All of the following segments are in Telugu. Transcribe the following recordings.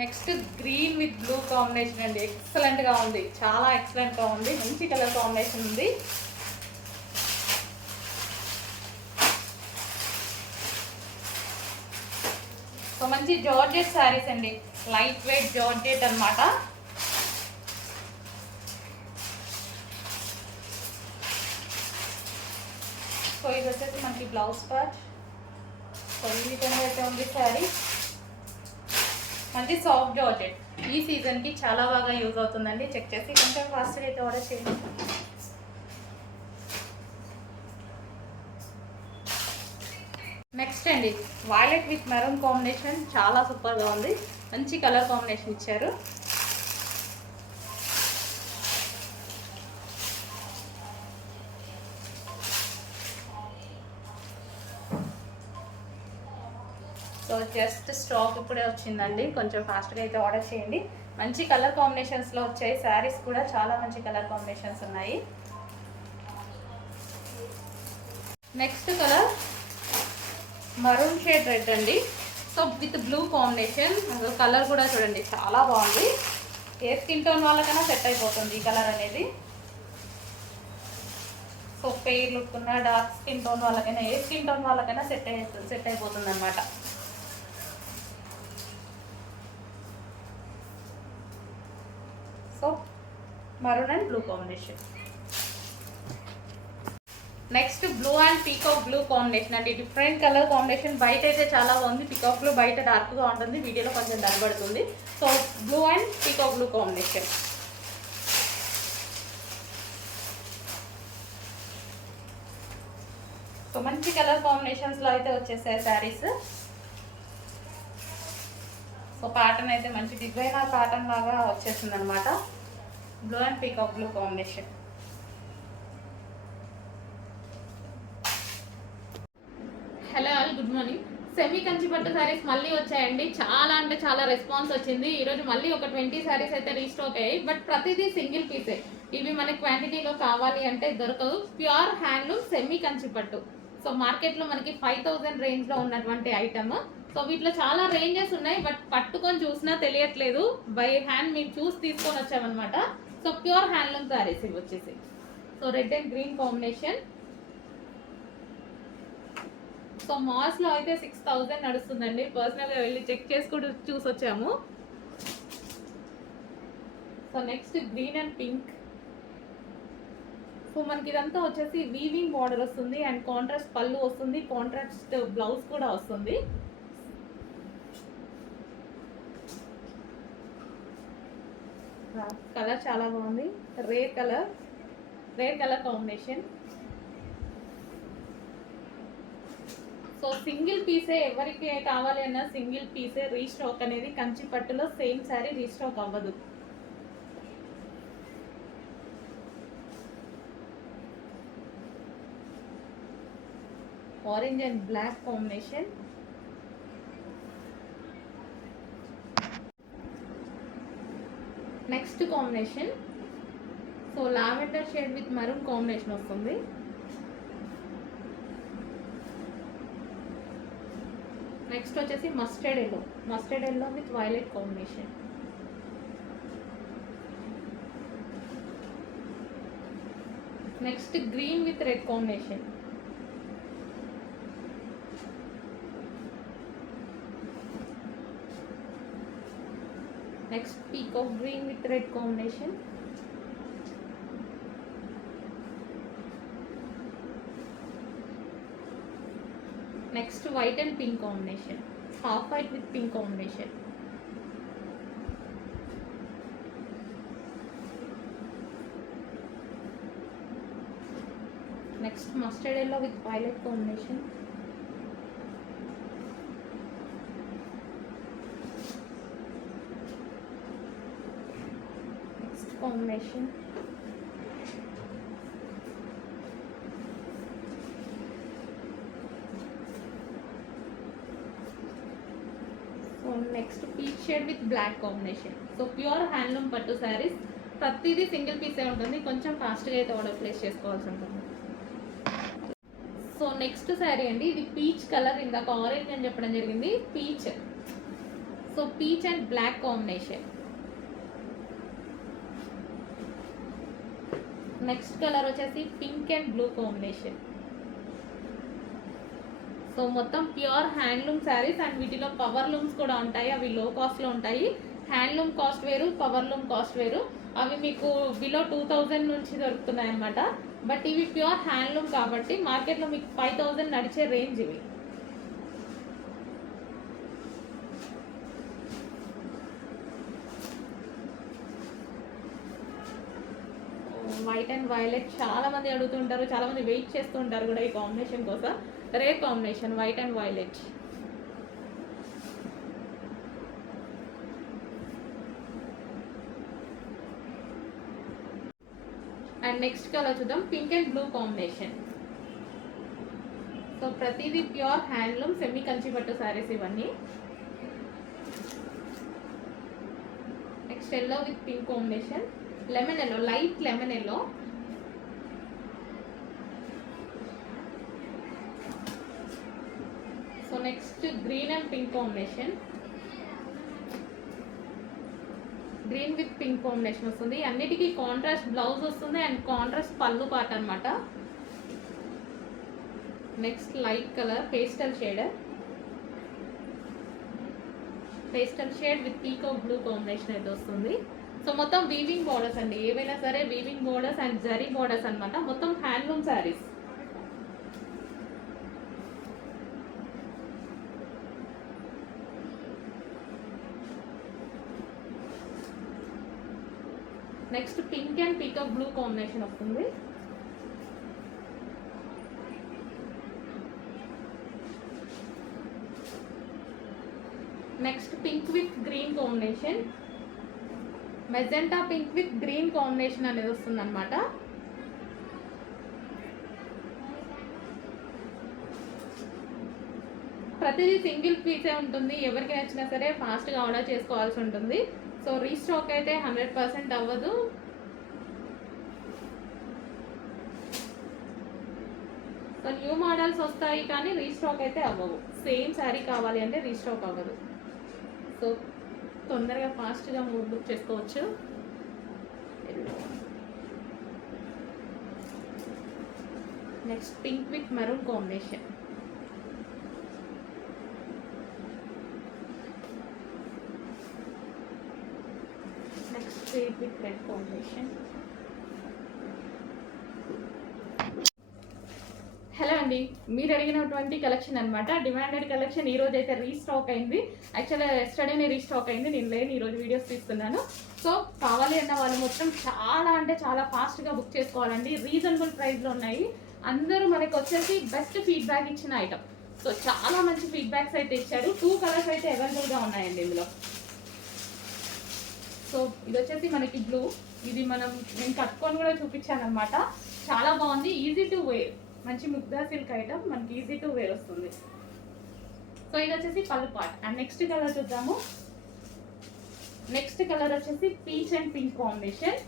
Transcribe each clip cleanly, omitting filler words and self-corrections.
Next green with blue combination అండి. ఎక్సలెంట్గా ఉంది, చాలా ఎక్సలెంట్గా ఉంది. మంచి కలర్ కాంబినేషన్ ఉంది. సో మంచి జార్జెట్ శారీస్ అండి, లైట్ వెయిట్ జార్జెట్ అనమాట. సో ఇది వచ్చేసి మనకి బ్లౌజ్ పార్ట్. సో ఈ విధంగా అయితే ఉంది శారీ. మంచి సాఫ్ట్ జార్జెట్, ఈ సీజన్కి చాలా బాగా యూజ్ అవుతుందండి. చెక్ చేసి కొంచెం ఫాస్ట్గా అయితే ఆర్డర్ చేయండి. నెక్స్ట్ అండి వైలెట్ విత్ మెరూన్ కాంబినేషన్, చాలా సూపర్గా ఉంది. మంచి కలర్ కాంబినేషన్ ఇచ్చారు. సో జస్ట్ స్టాక్ ఇప్పుడే వచ్చిందండి, కొంచెం ఫాస్ట్గా అయితే ఆర్డర్ చేయండి. మంచి కలర్ కాంబినేషన్స్లో వచ్చాయి. శారీస్ కూడా చాలా మంచి కలర్ కాంబినేషన్స్ ఉన్నాయి. Next colour maroon shade red అండి. So with blue combination. Colour కూడా చూడండి చాలా బాగుంది. ఏ స్కిన్ టోన్ వాళ్ళకైనా సెట్ అయిపోతుంది ఈ కలర్ అనేది. సో పెయిర్ లుక్ ఉన్న డార్క్ స్కిన్ టోన్ వాళ్ళకైనా, ఏ స్కిన్ టోన్ వాళ్ళకైనా సెట్ అయిపోతుంది అనమాట. So maroon and blue combination. Next blue and peacock blue combination అండి. Different colour combination. బయట అయితే చాలా బాగుంది, పీకాక్ బ్లూ బయట డార్క్గా ఉంటుంది, వీడియోలో కొంచెం దరబడుతుంది. So blue and peacock blue combination. So మంచి కలర్ కాంబినేషన్స్లో అయితే వచ్చేసాయి శారీస్. సో ప్యాటర్న్ అయితే మంచి డిజైనర్ ప్యాటర్న్ లాగా వచ్చేసింది అనమాట. Blue and peacock blue combination. Hello all, good morning. Semi Kanchi పట్టు శారీస్ మళ్ళీ వచ్చాయండి. చాలా అంటే చాలా రెస్పాన్స్ వచ్చింది. ఈరోజు మళ్ళీ ఒక 20 శారీస్ అయితే రీస్టాక్ అయ్యాయి. బట్ ప్రతిదీ సింగిల్ పీసే. ఇవి మనకి క్వాంటిటీలో కావాలి అంటే దొరకదు. ప్యూర్ హ్యాండ్లూమ్ సెమీ కంచి పట్టు. సో మార్కెట్లో మనకి 5000 రేంజ్లో ఉన్నటువంటి ఐటమ్. సో వీటిలో చాలా రేంజెస్ ఉన్నాయి, బట్ పట్టుకొని చూసినా తెలియట్లేదు. బై హ్యాండ్ మేము చూసి తీసుకొని వచ్చామన్నమాట. సో ప్యూర్ హ్యాండ్లూమ్ శారీస్ ఇవి వచ్చేసి. So red and green combination. So మాల్స్లో అయితే 6000 నడుస్తుందండి. పర్సనల్గా వెళ్ళి చెక్ చేసి కూడా చూసి వచ్చాము. So next green and pink. So మనకి ఇదంతా వచ్చేసి వీవింగ్ బార్డర్ వస్తుంది అండ్ కాంట్రాస్ట్ పళ్ళు వస్తుంది, కాంట్రాస్ట్ బ్లౌజ్ కూడా వస్తుంది. కలర్ చాలా బాగుంది, rare colour combination. So single పీసే, ఎవరికి కావాలి అన్నా సింగిల్ పీసే. రీస్టాక్ అనేది కంచి పట్టులో సేమ్ శారీ రీస్టాక్ అవ్వదు. Orange and black combination. Next combination so lavender shade with maroon combination వస్తుంది. నెక్స్ట్ వచ్చేసి mustard yellow with violet combination. Next green with red combination. Next peacock green with red combination. Next white and pink combination. Half white with pink combination. Next mustard yellow with violet combination. Combination. So next peach shade with black combination. So pure handloom pattu sarees. ప్రతిదీ సింగిల్ పీసే ఉంటుంది, కొంచెం ఫాస్ట్గా అయితే ఆర్డర్ ప్లేస్ చేసుకోవాల్సి ఉంటుంది. సో నెక్స్ట్ శారీ అండి, ఇది పీచ్ కలర్. ఇందాక ఆరెంజ్ అని చెప్పడం జరిగింది, peach. So peach and black combination. Next colour వచ్చేసి pink and blue combination. So మొత్తం ప్యూర్ హ్యాండ్లూమ్ శారీస్ అండ్ వీటిలో పవర్ లూమ్స్ కూడా ఉంటాయి. అవి లో కాస్ట్లో ఉంటాయి. హ్యాండ్లూమ్ కాస్ట్ వేరు, పవర్ లూమ్ కాస్ట్ వేరు. అవి మీకు బిలో 2000 నుంచి దొరుకుతున్నాయి అన్నమాట. బట్ ఇవి ప్యూర్ హ్యాండ్లూమ్ కాబట్టి మార్కెట్లో మీకు 5000 నడిచే రేంజ్ ఇవి. వైట్ అండ్ వైలెట్ చాలా మంది అడుగుతుంటారు, చాలా మంది వెయిట్ చేస్తూ ఉంటారు కూడా ఈ కాంబినేషన్ కోసం. Rare combination white and violet. And next colour చూద్దాం, pink and blue combination. So ప్రతిదీ ప్యూర్ హ్యాండ్లూమ్ సెమీ కంచి పట్టు సారీస్ ఇవన్నీ. Next yellow with pink combination, lemon yellow, light lemon yellow. So next green and pink combination, green with pink combination వస్తుంది. అన్నిటికీ కాంట్రాస్ట్ బ్లౌజ్ వస్తుంది అండ్ కాంట్రాస్ట్ పళ్ళు పాట అనమాట. Next light colour pastel shade, pastel shade with peacock blue combination అయితే వస్తుంది. సో మొత్తం వీవింగ్ బోర్డర్స్ అండి, ఏవైనా సరే weaving borders and zari borders అనమాట. మొత్తం handloom saris. Next pink and peacock blue combination వస్తుంది. Next pink with green combination, magenta pink with green combination అనేది వస్తుంది అనమాట. ప్రతిదీ సింగిల్ పీసే ఉంటుంది. ఎవరికి నచ్చినా సరే ఫాస్ట్గా ఆర్డర్ చేసుకోవాల్సి ఉంటుంది. సో రీస్టాక్ అయితే 100% అవ్వదు. సో న్యూ మోడల్స్ వస్తాయి కానీ రీస్టాక్ అయితే అవ్వవు. సేమ్ శారీ కావాలి అంటే రీస్టాక్ అవ్వదు. సో తొందరగా ఫాస్ట్గా బుక్ చేసుకోవచ్చు. Next pink with maroon combination, next red with red combination. Hello అండి, మీరు అడిగినటువంటి కలెక్షన్ అనమాట, డిమాండెడ్ కలెక్షన్. ఈ రోజు అయితే రీస్టాక్ అయింది. యాక్చువల్గా ఎస్టర్డేనే రీస్టాక్ అయింది, నేను లేని ఈరోజు వీడియోస్ తీస్తున్నాను. సో కావాలి అన్న వాళ్ళు మొత్తం చాలా అంటే చాలా ఫాస్ట్గా బుక్ చేసుకోవాలండి. రీజనబుల్ ప్రైస్లో ఉన్నాయి. అందరూ మనకి వచ్చేసి బెస్ట్ ఫీడ్బ్యాక్ ఇచ్చిన ఐటమ్. సో చాలా మంచి ఫీడ్బ్యాక్స్ అయితే ఇచ్చారు. 2 కలర్స్ అయితే అవైలబుల్గా ఉన్నాయండి ఇందులో. సో ఇది వచ్చేసి మనకి బ్లూ. ఇది నేను కట్టుకొని కూడా చూపించాను అనమాట. చాలా బాగుంది, ఈజీ టు వేర్, మంచి ముగ్ధా సిల్క్ ఐటమ్, మనకి ఈజీ టు వేర్ వస్తుంది. సో ఇది వచ్చేసి పళ్ళు పార్ట్. అండ్ నెక్స్ట్ కలర్ చూద్దాము. నెక్స్ట్ కలర్ వచ్చేసి peach and pink combination.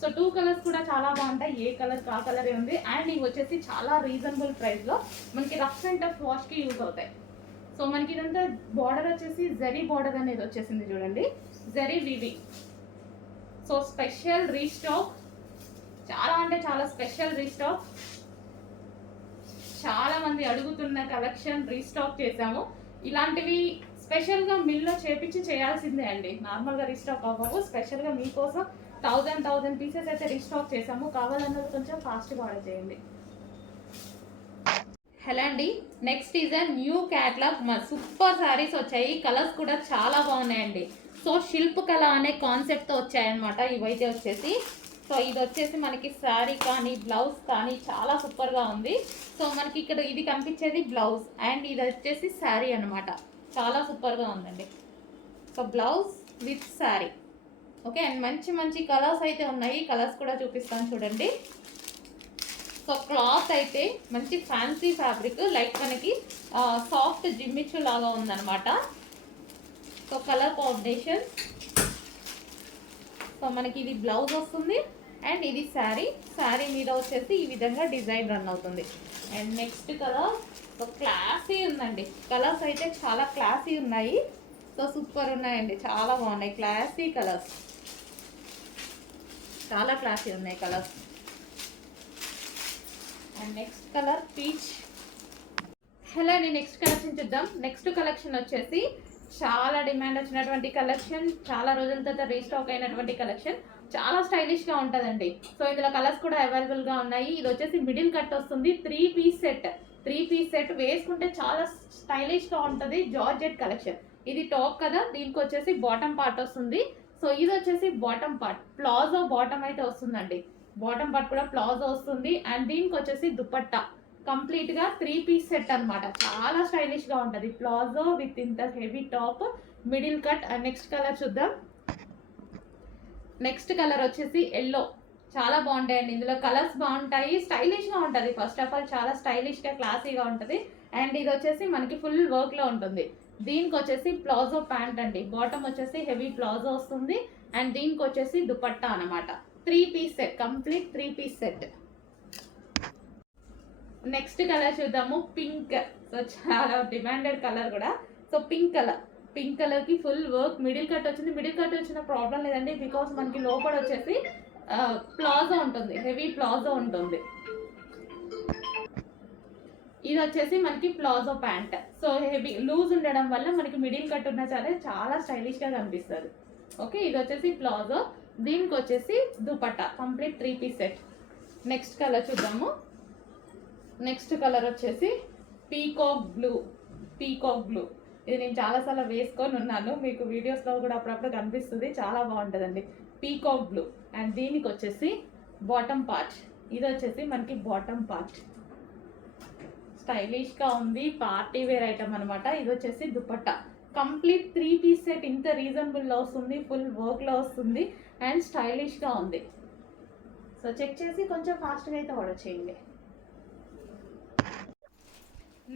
So 2 colours కూడా చాలా బాగుంటాయి. ఏ కలర్ ఆ కలరే ఉంది. అండ్ ఇవి వచ్చేసి చాలా రీజనబుల్ ప్రైస్లో మనకి రఫ్ అండ్ టఫ్ వాష్కి యూజ్ అవుతాయి. సో మనకి ఇదంతా బార్డర్ వచ్చేసి జరీ బార్డర్ అనేది వచ్చేసింది చూడండి, జరీ వివి. సో స్పెషల్ రీస్టాక్, చాలా అంటే చాలా స్పెషల్ రీస్టాక్. చాలా మంది అడుగుతున్న కలెక్షన్ రీస్టాక్ చేసాము. ఇలాంటివి స్పెషల్గా మిల్లో చేపించి చేయాల్సిందే అండి, నార్మల్గా రీస్టాక్ అవ్వవు. స్పెషల్గా మీకోసం 1000 పీసెస్ అయితే రీస్టాక్ చేసాము. కావాలన్నది కొంచెం ఫాస్ట్గా ఆర్డర్ చేయండి. హలో అండి, next is a new catalogue. Super saris వచ్చాయి. కలర్స్ కూడా చాలా బాగున్నాయండి. సో శిల్ప కళ అనే కాన్సెప్ట్తో వచ్చాయన్నమాట ఇవైతే వచ్చేసి. సో ఇది వచ్చేసి మనకి శారీ కానీ బ్లౌజ్ కానీ చాలా సూపర్గా ఉంది. సో మనకి ఇక్కడ ఇది కనిపించేది బ్లౌజ్ అండ్ ఇది వచ్చేసి శారీ అనమాట. చాలా సూపర్గా ఉందండి. So blouse with sari, okay. And మంచి మంచి కలర్స్ అయితే ఉన్నాయి. కలర్స్ కూడా చూపిస్తాను చూడండి. సో క్లాత్ అయితే మంచి ఫ్యాన్సీ ఫ్యాబ్రిక్, లైక్ మనకి సాఫ్ట్ జిమ్మిచ్చు లాగా ఉందన్నమాట. So colour combination. సో మనకి ఇది బ్లౌజ్ వస్తుంది అండ్ ఇది శారీ. శారీ మీద వచ్చేసి ఈ విధంగా డిజైన్ రన్ అవుతుంది. And next colour. So classy ఉందండి, కలర్స్ అయితే చాలా క్లాసీ ఉన్నాయి. సో సూపర్ ఉన్నాయండి, చాలా బాగున్నాయి, క్లాసీ కలర్స్, చాలా క్లాసీ ఉన్నాయి colours. And next colour peach. Hello అండి, నెక్స్ట్ కలెక్షన్ చూద్దాం. నెక్స్ట్ కలెక్షన్ వచ్చేసి చాలా డిమాండ్ వచ్చినటువంటి కలెక్షన్, చాలా రోజుల తర్వాత రీస్టాక్ అయినటువంటి కలెక్షన్, చాలా స్టైలిష్గా ఉంటుందండి. సో ఇందులో కలర్స్ కూడా అవైలబుల్గా ఉన్నాయి. ఇది వచ్చేసి మిడిల్ కట్ వస్తుంది, 3 పీస్ సెట్. 3 పీస్ సెట్ వేసుకుంటే చాలా స్టైలిష్గా ఉంటుంది. Georgette collection. ఇది టాప్ కదా, దీనికి వచ్చేసి బాటమ్ పార్ట్ వస్తుంది. సో ఇది వచ్చేసి బాటమ్ పార్ట్, ప్లాజో బాటమ్ అయితే వస్తుందండి. బాటమ్ పార్ట్ కూడా ప్లాజో వస్తుంది. అండ్ దీనికి వచ్చేసి దుపట్టా కంప్లీట్గా 3 పీస్ సెట్ అనమాట. చాలా స్టైలిష్గా ఉంటుంది. ప్లాజో విత్ ఇంత heavy top, middle cut. And next colour చూద్దాం. నెక్స్ట్ కలర్ వచ్చేసి ఎల్లో. చాలా బాగుంటాయండి, ఇందులో కలర్స్ బాగుంటాయి, స్టైలిష్గా ఉంటుంది. ఫస్ట్ ఆఫ్ ఆల్ చాలా స్టైలిష్గా క్లాసీగా ఉంటుంది. అండ్ ఇది వచ్చేసి మనకి ఫుల్ వర్క్లో ఉంటుంది. దీనికి వచ్చేసి ప్లాజో ప్యాంట్ అండి, బాటమ్ వచ్చేసి హెవీ ప్లాజో వస్తుంది. అండ్ దీనికి వచ్చేసి దుపట్టా అనమాట. 3 piece set, complete 3 piece set. Next colour చూద్దాము, పింక్. సో చాలా డిమాండెడ్ కలర్ కూడా. So pink colour, pink colour కి ఫుల్ వర్క్, మిడిల్ కట్ వచ్చింది. మిడిల్ కట్ వచ్చిన ప్రాబ్లం లేదండి, బికాస్ మనకి లోపల వచ్చేసి ప్లాజో ఉంటుంది, హెవీ ప్లాజో ఉంటుంది. ఇది వచ్చేసి మనకి palazzo pant. So heavy loose ఉండడం వల్ల మనకి మిడిల్ కట్ ఉన్నా సరే చాలా స్టైలిష్గా కనిపిస్తుంది. ఓకే, ఇది వచ్చేసి ప్లాజో, దీనికి వచ్చేసి dupatta, complete 3 piece set. Next colour చూద్దాము. నెక్స్ట్ కలర్ వచ్చేసి పీకాక్ బ్లూ. పీకాక్ బ్లూ ఇది నేను చాలాసార్లు వేసుకొని ఉన్నాను, మీకు వీడియోస్లో కూడా అప్పుడప్పుడు కనిపిస్తుంది, చాలా బాగుంటుందండి. Peacock blue. అండ్ దీనికి వచ్చేసి బాటమ్ పార్ట్, ఇది వచ్చేసి మనకి బాటమ్ పార్ట్, స్టైలిష్గా ఉంది, పార్టీ వేర్ ఐటమ్ అనమాట. ఇది వచ్చేసి దుపట్టా, కంప్లీట్ 3 పీస్ సెట్. ఇంత రీజనబుల్లో వస్తుంది, ఫుల్ వర్క్లో వస్తుంది, అండ్ స్టైలిష్గా ఉంది. సో చెక్ చేసి కొంచెం ఫాస్ట్గా అయితే ఆర్డర్ చేయండి.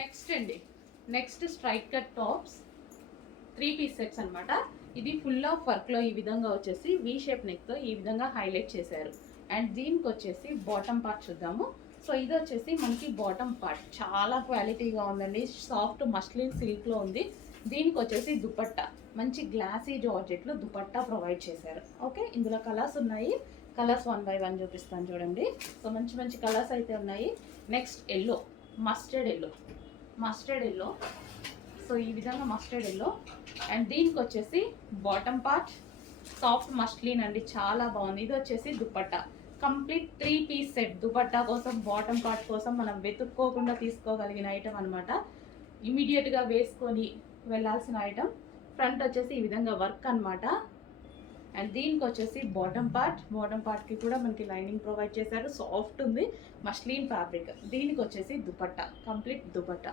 నెక్స్ట్ అండి, next straight cut tops, 3 piece sets అనమాట. ఇది ఫుల్ ఆఫ్ వర్క్లో ఈ విధంగా వచ్చేసి వీ షేప్ నెక్తో ఈ విధంగా హైలైట్ చేశారు. అండ్ దీనికి వచ్చేసి బాటమ్ పార్ట్ చూద్దాము. సో ఇది వచ్చేసి మనకి బాటమ్ పార్ట్, చాలా క్వాలిటీగా ఉందండి, సాఫ్ట్ మస్లిన్ సిల్క్లో ఉంది. దీనికి వచ్చేసి దుపట్టా, మంచి గ్లాసీ జార్జెట్లో దుపట్టా ప్రొవైడ్ చేశారు. ఓకే, ఇందులో కలర్స్ ఉన్నాయి, కలర్స్ 1 by 1 చూపిస్తాను చూడండి. సో మంచి మంచి కలర్స్ అయితే ఉన్నాయి. Next yellow, mustard yellow, mustard yellow. So ఈ విధంగా మస్టర్డ్ ఎల్లో. అండ్ దీనికి వచ్చేసి బాటమ్ పార్ట్ సాఫ్ట్ మస్లిన్ అండి, చాలా బాగుంది. ఇది వచ్చేసి dupatta, complete 3 piece set. Dupatta కోసం, బాటమ్ పార్ట్ కోసం మనం వెతుక్కోకుండా తీసుకోగలిగిన ఐటమ్ అనమాట. ఇమీడియట్గా వేసుకొని వెళ్ళాల్సిన ఐటమ్. ఫ్రంట్ వచ్చేసి ఈ విధంగా వర్క్ అనమాట. అండ్ దీనికి వచ్చేసి బాటమ్ పార్ట్, బాటమ్ పార్ట్కి కూడా మనకి లైనింగ్ ప్రొవైడ్ చేశారు, సాఫ్ట్ ఉంది, మస్లిన్ ఫ్యాబ్రిక్. దీనికి వచ్చేసి దుపట్టా, కంప్లీట్ దుపట్టా.